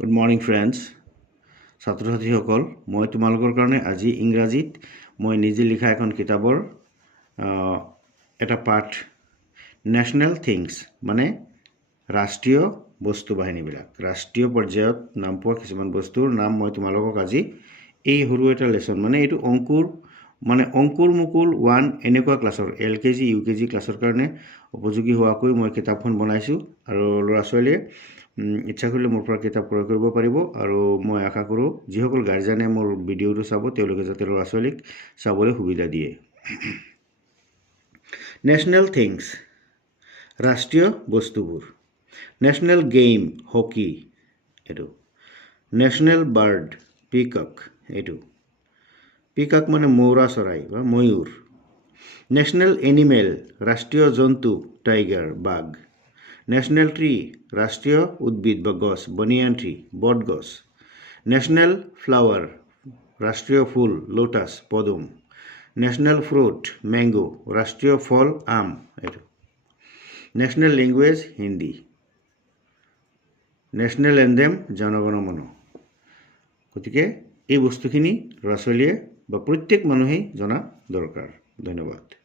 Good morning, friends. ছাত্ৰ ছাত্ৰীসকল, মই তোমালোকৰ কাৰণে আজি ইংৰাজীত মই নিজে লিখা এখন কিতাপৰ এটা পাঠ নেশ্যনেল থিংছ মানে ৰাষ্ট্ৰীয় বস্তু বাহিনীবিলাক ৰাষ্ট্ৰীয় পৰ্যায়ত নাম পোৱা কিছুমান বস্তুৰ নাম মই তোমালোকক আজি এই সৰু এটা লেসন মানে এইটো অংকুৰ মুকুল 1 এনেকুৱা ক্লাছৰ LKG UKG ক্লাছৰ কাৰণে উপযোগী হোৱাকৈ মই কিতাপখন বনাইছো আৰু ল'ৰা ছোৱালীয়ে ইচ্ছা কৰিলে মোৰ পৰা কিতাপ ক্ৰয় কৰিব পাৰিব আৰু মই আশা কৰোঁ যিসকল গাৰ্জেনে মোৰ ভিডিঅ'টো চাব তেওঁলোকে যাতে ল'ৰা ছোৱালীক চাবলৈ সুবিধা দিয়ে নেশ্যনেল থিংছ ৰাষ্ট্ৰীয় বস্তুবোৰ নেশ্যনেল গেম হকি এটো নেশ্যনেল বাৰ্ড পিকক এটো পিকক মানে মৌৰা চৰাই বা ময়ূৰ নেশ্যনেল এনিমেল ৰাষ্ট্ৰীয় জন্তু টাইগাৰ বাঘ নেশ্যনেল ট্ৰী ৰাষ্ট্ৰীয় উদ্ভিদ বা গছ বনিয়ান ট্ৰী বট গছ নেশ্যনেল ফ্লাৱাৰ ৰাষ্ট্ৰীয় ফুল লোটাছ পদুম নেশ্যনেল ফ্ৰুট ম্যাঙ্গো ৰাষ্ট্ৰীয় ফল আম এটো national language Hindi national anthem জনগণ মন গতিকে এই বস্তুখিনি ল'ৰা ছোৱালীয়ে বা প্ৰত্যেক মানুহেই জনা দৰকাৰ ধন্যবাদ